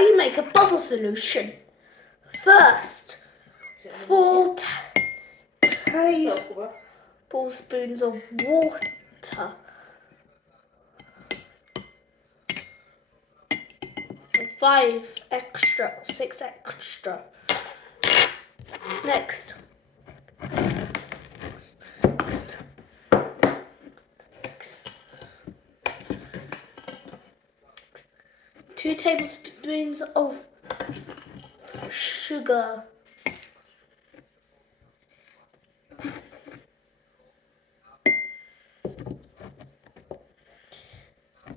you make a bubble solution. First, 4 tablespoons of water. 6 extra. Next. 2 tablespoons of sugar.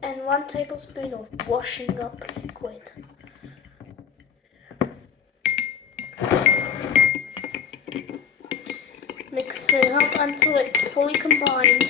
And 1 tablespoon of washing up liquid. Mix it up until it's fully combined.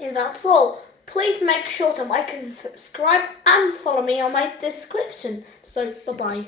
And that's all. Please make sure to like and subscribe and follow me on my description. So, bye-bye.